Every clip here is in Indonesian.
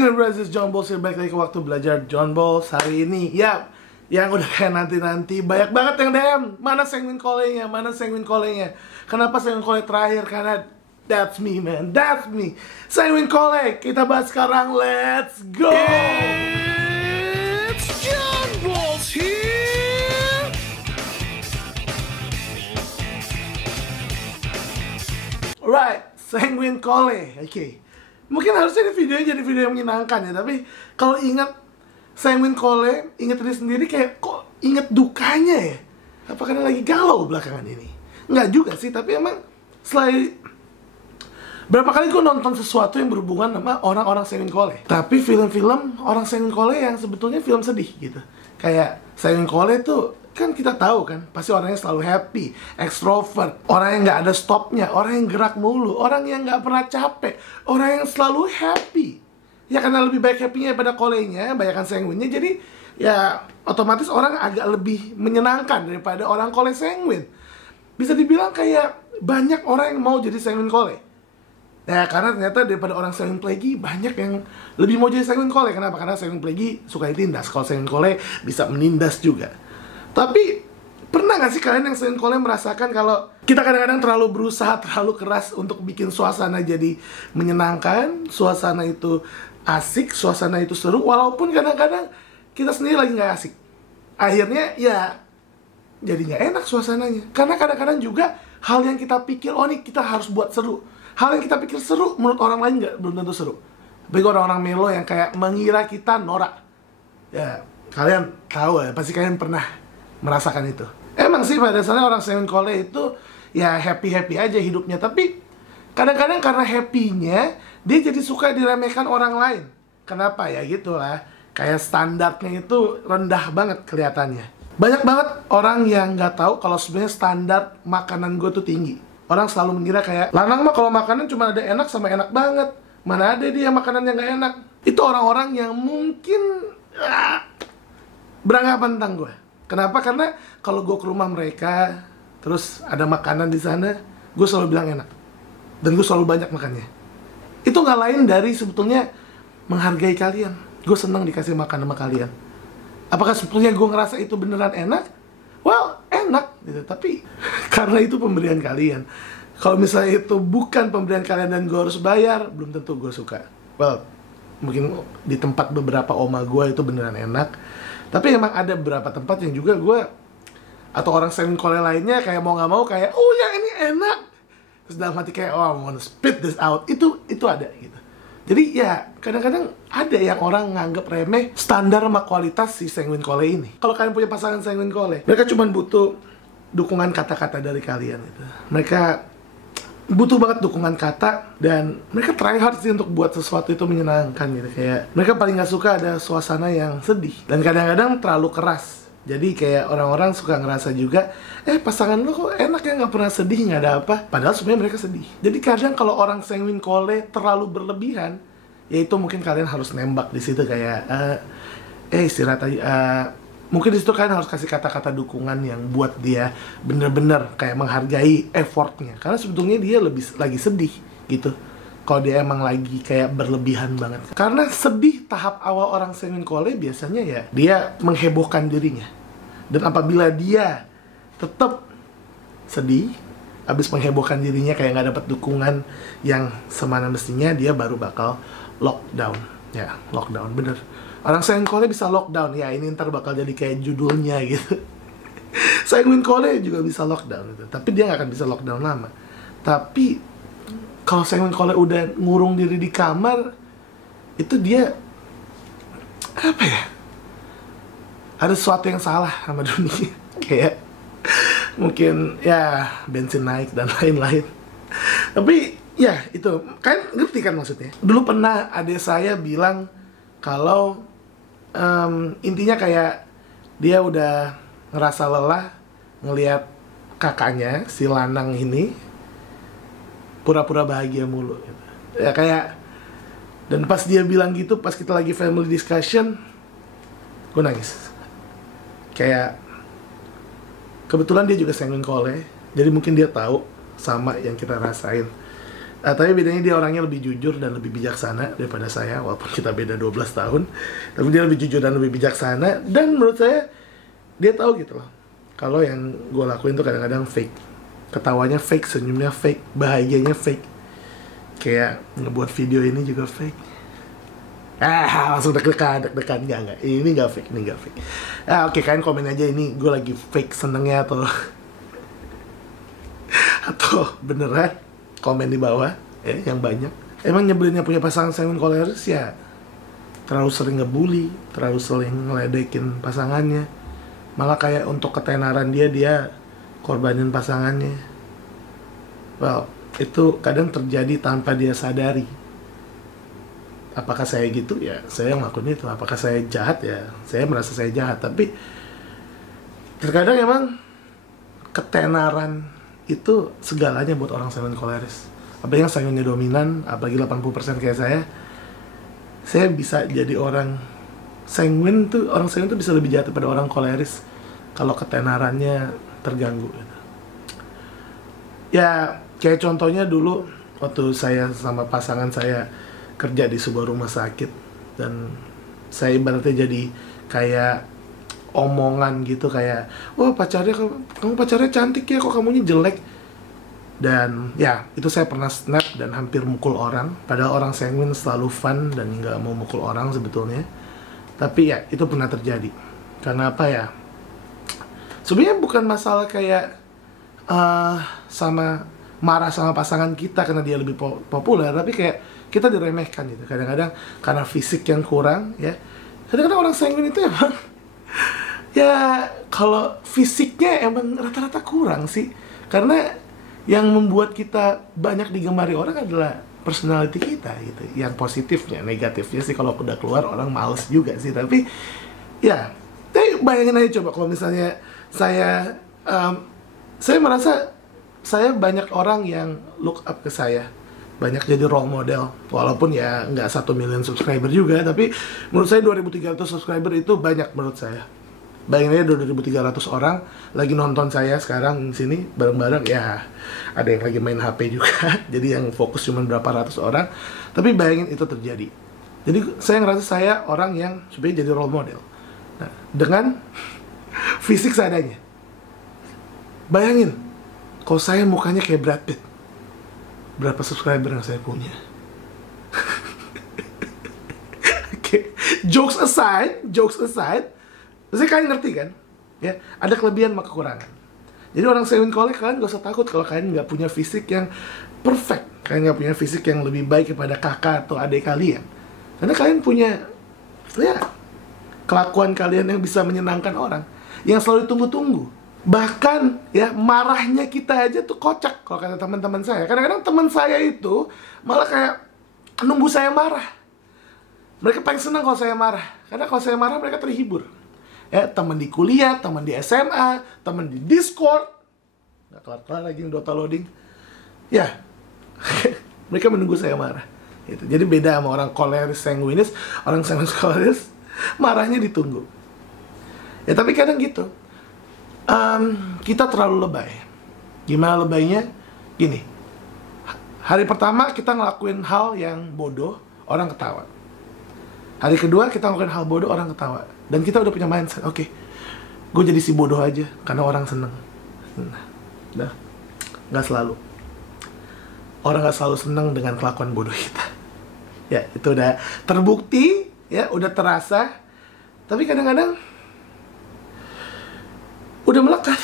Welcome to Brazil, John Balls here, balik lagi ke waktu belajar John Balls hari ini. Ya, yang udah kayak nanti-nanti banyak banget yang DM. Mana Sanguine Cole-nya? Mana Sanguine Cole-nya? Kenapa Sanguine Cole terakhir? Karena that's me, man. That's me. Sanguine Cole, kita bahas sekarang. Let's go. It's John Balls here. Alright, Sanguine Cole. Oke. Mungkin harusnya ini videonya jadi video yang menyenangkan ya, tapi kalau ingat Sanguine Cole, ingat diri sendiri kayak kok inget dukanya ya? Apa karena lagi galau belakangan ini? Enggak juga sih, tapi emang selain berapa kali gue nonton sesuatu yang berhubungan sama orang-orang Sanguine Cole, tapi film-film orang Sanguine Cole yang sebetulnya film sedih gitu. Kayak Sanguine Cole tuh kan kita tahu kan, pasti orangnya selalu happy, ekstrovert, orang yang nggak ada stopnya, orang yang gerak mulu, orang yang nggak pernah capek, orang yang selalu happy. Ya karena lebih baik happy-nya daripada Cole-nya, banyakan sanguine-nya, jadi ya otomatis orang agak lebih menyenangkan daripada orang Cole sanguine. Bisa dibilang kayak banyak orang yang mau jadi sanguine Cole. Ya karena ternyata daripada orang sanguine plague banyak yang lebih mau jadi sanguine Cole. Kenapa? Karena sanguine plague suka ditindas, kalau sanguine Cole bisa menindas juga. Tapi pernah gak sih kalian yang Sanguine Cole merasakan kalau kita kadang-kadang terlalu berusaha, terlalu keras untuk bikin suasana jadi menyenangkan, suasana itu asik, suasana itu seru, walaupun kadang-kadang kita sendiri lagi gak asik. Akhirnya ya jadi gak enak suasananya. Karena kadang-kadang juga hal yang kita pikir, oh nih kita harus buat seru, hal yang kita pikir seru menurut orang lain belum tentu seru. Bagi orang-orang melo yang kayak mengira kita norak. Ya kalian tahu ya, pasti kalian pernah merasakan itu. Emang sih pada dasarnya orang Sanguine Cole itu ya happy-happy aja hidupnya, tapi kadang-kadang karena happy-nya dia jadi suka diremehkan orang lain. Kenapa ya gitulah. Kayak standarnya itu rendah banget kelihatannya. Banyak banget orang yang nggak tahu kalau sebenarnya standar makanan gue tuh tinggi. Orang selalu mengira kayak lanang mah kalau makanan cuma ada enak sama enak banget. Mana ada dia makanan yang nggak enak. Itu orang-orang yang mungkin beranggapan tentang gue. Kenapa? Karena kalau gue ke rumah mereka, terus ada makanan di sana, gue selalu bilang enak. Dan gue selalu banyak makannya. Itu nggak lain dari sebetulnya menghargai kalian. Gue senang dikasih makan sama kalian. Apakah sebetulnya gue ngerasa itu beneran enak? Well, enak gitu. Tapi karena itu pemberian kalian. Kalau misalnya itu bukan pemberian kalian dan gue harus bayar, belum tentu gue suka. Well, mungkin di tempat beberapa oma gue itu beneran enak. Tapi emang ada beberapa tempat yang juga gue atau orang Sanguine Cole lainnya kayak mau nggak mau kayak oh yang ini enak, terus dalam hati kayak oh I wanna spit this out. Itu ada gitu. Jadi ya kadang-kadang ada yang orang nganggep remeh standar sama kualitas si Sanguine Cole ini. Kalau kalian punya pasangan Sanguine Cole, mereka cuma butuh dukungan kata-kata dari kalian gitu. Mereka butuh banget dukungan kata dan mereka try hard sih untuk buat sesuatu itu menyenangkan gitu. Kayak mereka paling gak suka ada suasana yang sedih dan kadang-kadang terlalu keras. Jadi kayak orang-orang suka ngerasa juga pasangan lo kok enak ya gak pernah sedih, gak ada apa. Padahal sebenarnya mereka sedih. Jadi kadang kalau orang Sanguine Cole terlalu berlebihan, ya itu mungkin kalian harus nembak di situ kayak istirahat aja. Mungkin disitu kalian harus kasih kata-kata dukungan yang buat dia bener-bener kayak menghargai effortnya. Karena sebetulnya dia lagi sedih gitu. Kalau dia emang lagi kayak berlebihan banget. Karena sedih tahap awal orang Sanguine Cole biasanya ya dia menghebohkan dirinya. Dan apabila dia tetap sedih, habis menghebohkan dirinya kayak nggak dapat dukungan yang semana mestinya, dia baru bakal lockdown. Ya, lockdown bener. Orang Sanguine Cole bisa lockdown, ya ini ntar bakal jadi kayak judulnya gitu. Sanguine Cole juga bisa lockdown gitu. Tapi dia nggak akan bisa lockdown lama. Tapi kalau Sanguine Cole udah ngurung diri di kamar, itu dia apa ya? Ada sesuatu yang salah sama dunia. Kayak mungkin ya bensin naik dan lain-lain. Tapi ya itu kan ngerti kan maksudnya. Dulu pernah adik saya bilang kalau intinya kayak dia udah ngerasa lelah ngelihat kakaknya si lanang ini pura-pura bahagia mulu gitu. Ya kayak, dan pas dia bilang gitu, pas kita lagi family discussion, gue nangis. Kayak kebetulan dia juga Sanguine Cole, jadi mungkin dia tahu sama yang kita rasain. Tapi bedanya dia orangnya lebih jujur dan lebih bijaksana daripada saya, walaupun kita beda 12 tahun. Tapi dia lebih jujur dan lebih bijaksana, dan menurut saya dia tahu gitu loh. Kalau yang gue lakuin tuh kadang-kadang fake. Ketawanya fake, senyumnya fake, bahagianya fake. Kayak ngebuat video ini juga fake. Langsung deg-degan, enggak. Ini nggak fake, ini nggak fake. Oke, kalian komen aja ini gue lagi fake senengnya atau beneran. Komen di bawah ya, yang banyak. Emang nyebelinnya punya pasangan Simon Coleris ya terlalu sering ngebully, terlalu sering ngeledekin pasangannya. Malah kayak untuk ketenaran dia korbanin pasangannya. Well, itu kadang terjadi tanpa dia sadari. Apakah saya gitu? Ya, saya ngelakuin itu. Apakah saya jahat? Ya, saya merasa saya jahat. Tapi terkadang emang ketenaran itu segalanya buat orang Simon Coleris. Apalagi yang sanguinnya dominan, apalagi 80% kayak saya bisa jadi orang sanguin tuh bisa lebih jahat daripada orang Coleris kalau ketenarannya terganggu. Ya, kayak contohnya dulu waktu saya sama pasangan saya kerja di sebuah rumah sakit, dan saya ibaratnya jadi kayak omongan gitu, kayak wah kamu pacarnya cantik ya, kok kamunya jelek. Dan ya itu saya pernah snap dan hampir mukul orang, padahal orang sanguin selalu fun dan nggak mau mukul orang sebetulnya. Tapi ya itu pernah terjadi. Karena apa ya, sebenarnya bukan masalah kayak sama marah sama pasangan kita karena dia lebih populer, tapi kayak kita diremehkan gitu kadang-kadang karena fisik yang kurang ya. Kadang-kadang orang sanguin itu emang ya kalau fisiknya emang rata-rata kurang sih, karena yang membuat kita banyak digemari orang adalah personality kita gitu. Yang positifnya, negatifnya sih kalau udah keluar orang males juga sih. Tapi ya, bayangin aja coba kalau misalnya saya merasa saya banyak orang yang look up ke saya, banyak jadi role model, walaupun ya nggak 1 million subscriber juga, tapi menurut saya 2.300 subscriber itu banyak menurut saya. Bayangin aja 2.300 orang lagi nonton saya sekarang di sini bareng-bareng, ya ada yang lagi main HP juga, jadi yang fokus cuma berapa ratus orang, tapi bayangin itu terjadi. Jadi saya ngerasa saya orang yang sebenarnya jadi role model. Nah, dengan fisik seadanya. Bayangin, kalau saya mukanya kayak Brad Pitt, berapa subscriber yang saya punya? Oke, jokes aside, pasti kalian ngerti kan? Ya, ada kelebihan sama kekurangan. Jadi orang Simon Coleris, kalian gak usah takut kalau kalian nggak punya fisik yang perfect, kalian nggak punya fisik yang lebih baik daripada kakak atau adik kalian. Karena kalian punya, ya, kelakuan kalian yang bisa menyenangkan orang, yang selalu ditunggu-tunggu. Bahkan ya marahnya kita aja tuh kocak kalau kata teman-teman saya. Kadang-kadang teman saya itu malah kayak nunggu saya marah. Mereka paling senang kalau saya marah, karena kalau saya marah mereka terhibur. Ya, teman di kuliah, teman di SMA, teman di Discord, nggak kelar-kelar lagi Dota loading. Ya, mereka menunggu saya marah. Gitu. Jadi beda sama orang Coleris sanguinis, orang sanguinis Coleris marahnya ditunggu. Ya tapi kadang gitu. Kita terlalu lebay. Gimana lebaynya? Gini, hari pertama kita ngelakuin hal yang bodoh, orang ketawa. Hari kedua kita ngelakuin hal bodoh, orang ketawa. Dan kita udah punya mindset, oke, gue jadi si bodoh aja karena orang seneng. Nah, nggak selalu. Orang nggak selalu seneng dengan kelakuan bodoh kita. Ya, itu udah terbukti, ya, udah terasa. Tapi kadang-kadang udah melekat.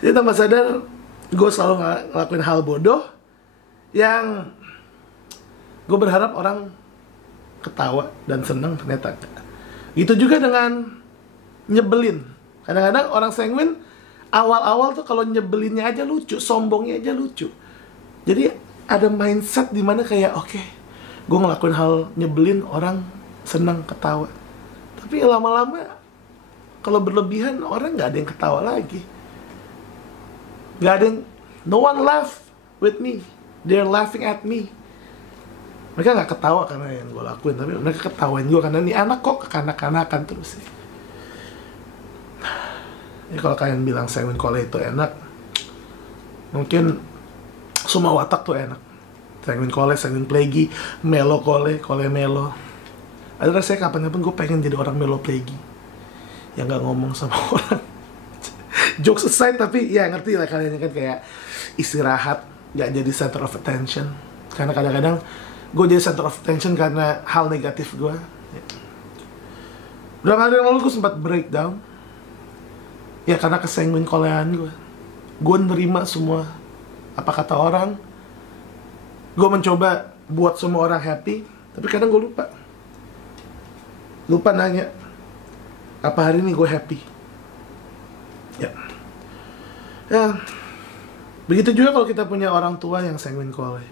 Jadi tanpa sadar gue selalu ngelakuin hal bodoh yang gue berharap orang ketawa dan seneng, ternyata enggak. Gitu juga dengan nyebelin. Kadang-kadang orang sanguin awal-awal tuh kalau nyebelinnya aja lucu, sombongnya aja lucu. Jadi ada mindset dimana kayak oke, gue ngelakuin hal nyebelin, orang seneng, ketawa. Tapi lama-lama kalau berlebihan orang nggak ada yang ketawa lagi. Nggak ada yang, no one laugh with me, they're laughing at me. Mereka nggak ketawa karena yang gue lakuin, tapi mereka ketawain gue karena nih anak kok kekanak-kanakan terus sih. Ya kalau kalian bilang Simon Coleris itu enak, mungkin Semua watak tuh enak. Sanguine Cole, Sanguine Plaguey, Melo Cole, Cole Melo. Ada rasanya kapan-kapan gue pengen jadi orang Melo Plaguey yang gak ngomong sama orang. Jokes aside, tapi ya ngerti lah kalian kan, kayak istirahat, gak jadi center of attention. Karena kadang-kadang gue jadi center of attention karena hal negatif gue. Berapa hari yang lalu gue sempat breakdown. Ya karena kesanguine Colean gue. Gue nerima semua apa kata orang. Gue mencoba buat semua orang happy, tapi kadang gue lupa nanya apa hari ini gue happy. Ya begitu juga kalau kita punya orang tua yang sanguine Cole.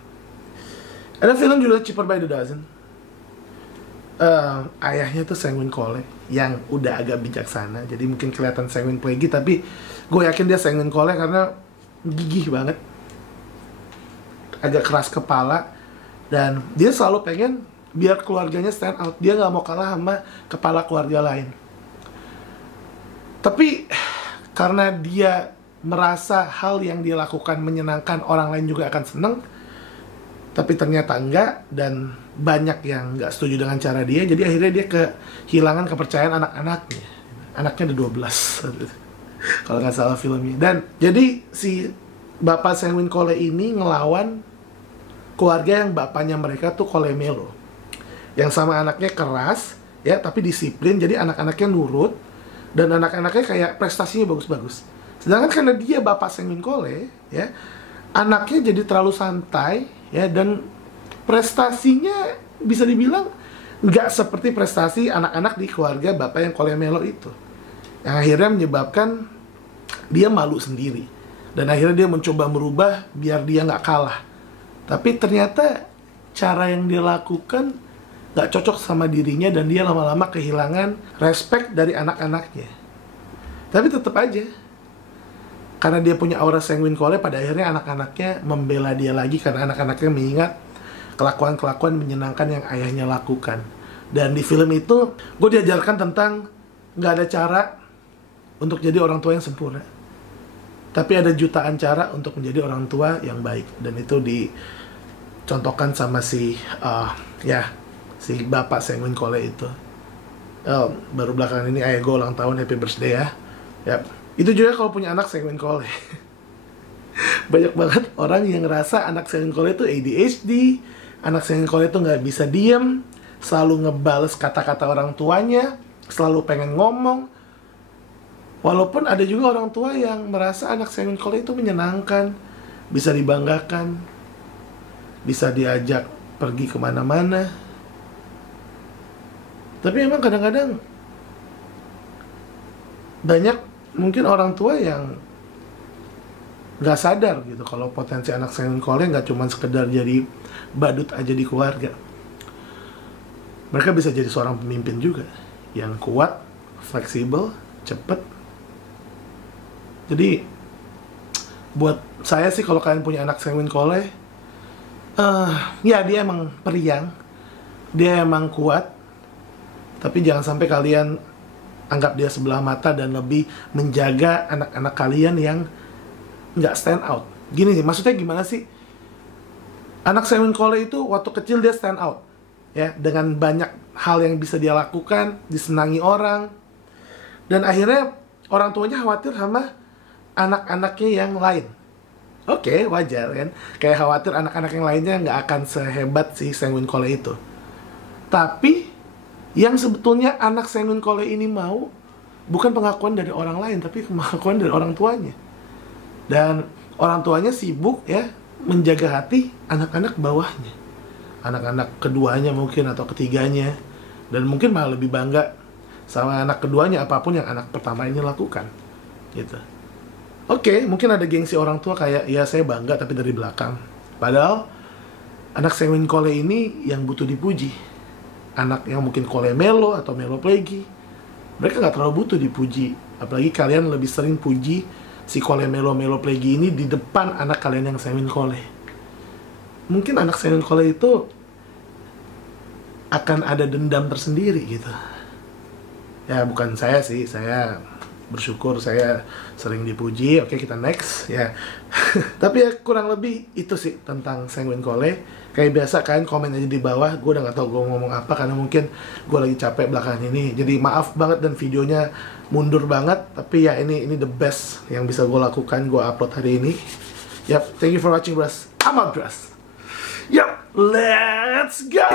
Ada film judulnya Cheaper by the Dozen. Ayahnya tuh sanguine Cole yang udah agak bijaksana, jadi mungkin kelihatan sanguine Plaguey, tapi gue yakin dia sanguine Cole karena gigih banget, agak keras kepala, dan dia selalu pengen biar keluarganya stand out. Dia nggak mau kalah sama kepala keluarga lain. Tapi karena dia merasa hal yang dia lakukan menyenangkan, orang lain juga akan seneng, tapi ternyata enggak, dan banyak yang nggak setuju dengan cara dia, jadi akhirnya dia kehilangan kepercayaan anak-anaknya. Anaknya ada 12 kalau nggak salah filmnya. Dan jadi si bapak sanguine Cole ini ngelawan keluarga yang bapaknya mereka tuh Cole Melo, yang sama anaknya keras ya, tapi disiplin, jadi anak-anaknya nurut, dan anak-anaknya kayak prestasinya bagus-bagus. Sedangkan karena dia bapak sanguine Cole ya, anaknya jadi terlalu santai ya, dan prestasinya bisa dibilang nggak seperti prestasi anak-anak di keluarga bapak yang Cole Melo itu, yang akhirnya menyebabkan dia malu sendiri, dan akhirnya dia mencoba merubah biar dia nggak kalah. Tapi ternyata cara yang dia lakukan nggak cocok sama dirinya, dan dia lama-lama kehilangan respect dari anak-anaknya. Tapi tetap aja, karena dia punya aura sanguine Cole, pada akhirnya anak-anaknya membela dia lagi, karena anak-anaknya mengingat kelakuan-kelakuan menyenangkan yang ayahnya lakukan. Dan di film itu, gue diajarkan tentang nggak ada cara untuk jadi orang tua yang sempurna, tapi ada jutaan cara untuk menjadi orang tua yang baik. Dan itu dicontohkan sama si bapak sanguine Cole itu. Baru belakangan ini ayah gue ulang tahun, happy birthday ya. Yap. Itu juga kalau punya anak sanguine Cole. Banyak banget orang yang ngerasa anak sanguine Cole itu ADHD, anak sanguine Cole itu nggak bisa diem, selalu ngebales kata-kata orang tuanya, selalu pengen ngomong. Walaupun ada juga orang tua yang merasa anak sanguine Cole itu menyenangkan, bisa dibanggakan, bisa diajak pergi kemana-mana. Tapi emang kadang-kadang banyak mungkin orang tua yang nggak sadar gitu kalau potensi anak sanguine Cole nggak cuma sekedar jadi badut aja di keluarga. Mereka bisa jadi seorang pemimpin juga yang kuat, fleksibel, cepet. Jadi buat saya sih, kalau kalian punya anak sanguine Cole, ya dia emang periang, dia emang kuat, tapi jangan sampai kalian anggap dia sebelah mata dan lebih menjaga anak-anak kalian yang nggak stand out. Gini sih, maksudnya gimana sih? Anak sanguine Cole itu waktu kecil dia stand out, ya, dengan banyak hal yang bisa dia lakukan, disenangi orang, dan akhirnya orang tuanya khawatir sama anak-anaknya yang lain. Oke, wajar kan? Kayak khawatir anak-anak yang lainnya nggak akan sehebat si sanguine Cole itu. Tapi yang sebetulnya anak sanguine Cole ini mau bukan pengakuan dari orang lain, tapi pengakuan dari orang tuanya. Dan orang tuanya sibuk ya menjaga hati anak-anak bawahnya, anak-anak keduanya mungkin atau ketiganya, dan mungkin malah lebih bangga sama anak keduanya apapun yang anak pertama ini lakukan gitu. Oke, mungkin ada gengsi orang tua kayak, ya saya bangga tapi dari belakang. Padahal anak sanguine Cole ini yang butuh dipuji. Anak yang mungkin Cole Melo atau Melo Plaguey, mereka nggak terlalu butuh dipuji. Apalagi kalian lebih sering puji si Cole Melo Plaguey ini di depan anak kalian yang sanguine Cole. Mungkin anak sanguine Cole itu akan ada dendam tersendiri gitu. Ya bukan saya sih, saya bersyukur saya sering dipuji. Oke, kita next ya. Tapi ya kurang lebih itu sih tentang Sanguine Cole. Kayak biasa kalian komen aja di bawah. Gue udah gak tahu gue ngomong apa karena mungkin gue lagi capek belakangan ini. Jadi maaf banget dan videonya mundur banget. Tapi ya ini the best yang bisa gue lakukan. Gue upload hari ini. Yap, thank you for watching, bros. I'm out, bros. Yep, let's go.